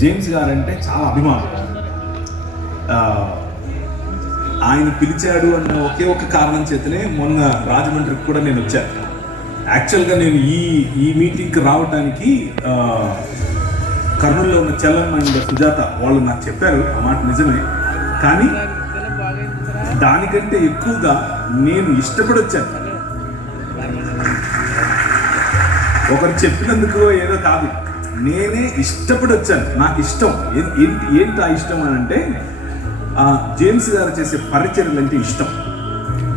James గారు అంటే చాలా అభిమానం. ఆయన పిలిచాడు అన్న ఒకే ఒక కారణం చేతనే మొన్న రాజమండ్రికి కూడా నేను వచ్చాను. యాక్చువల్గా నేను ఈ మీటింగ్కి రావడానికి కర్నూలులో ఉన్న చెల్లం అండ్ సుజాత వాళ్ళు నాకు చెప్పారు, ఆ మాట నిజమే. కానీ దానికంటే ఎక్కువగా నేను ఇష్టపడి వచ్చాను. ఒకరు చెప్పినందుకు ఏదో కాదు, నేనే ఇష్టపడి వచ్చాను. నాకు ఇష్టం. ఏంటి ఆ ఇష్టం అని అంటే, జేమ్స్ గారు చేసే పరిచర్యలు అంటే ఇష్టం.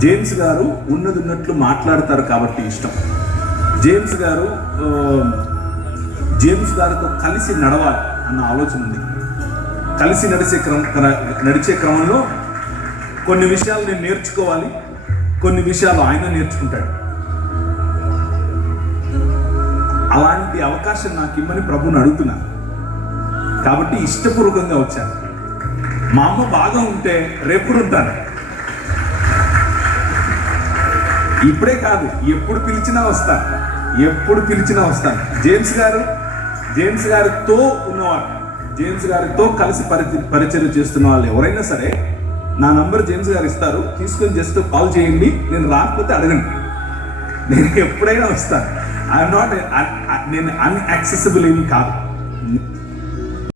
జేమ్స్ గారు ఉన్నట్లు మాట్లాడతారు కాబట్టి ఇష్టం. జేమ్స్ గారితో కలిసి నడవాలి అన్న ఆలోచన ఉంది. కలిసి నడిచే క్రమంలో కొన్ని విషయాలు నేను నేర్చుకోవాలి, కొన్ని విషయాలు ఆయన నేర్చుకుంటాడు. అలాంటి అవకాశం నాకు ఇమ్మని ప్రభుని అడుగుతున్నాను. కాబట్టి ఇష్టపూర్వకంగా వచ్చాను. మా అమ్మ బాగా ఉంటే రేపుడు ఉంటాను. ఇప్పుడే కాదు, ఎప్పుడు పిలిచినా వస్తాను. జేమ్స్ గారితో ఉన్నవాడు, జేమ్స్ గారితో కలిసి పరిచయం చేస్తున్న వాళ్ళు ఎవరైనా సరే నా నంబర్ జేమ్స్ గారు ఇస్తారు, తీసుకొని జస్ట్ కాల్ చేయండి. నేను రాకపోతే అడగండి, నేను ఎప్పుడైనా వస్తాను. నేను అన్యాక్సెసిబుల్ ఏమీ కాదు.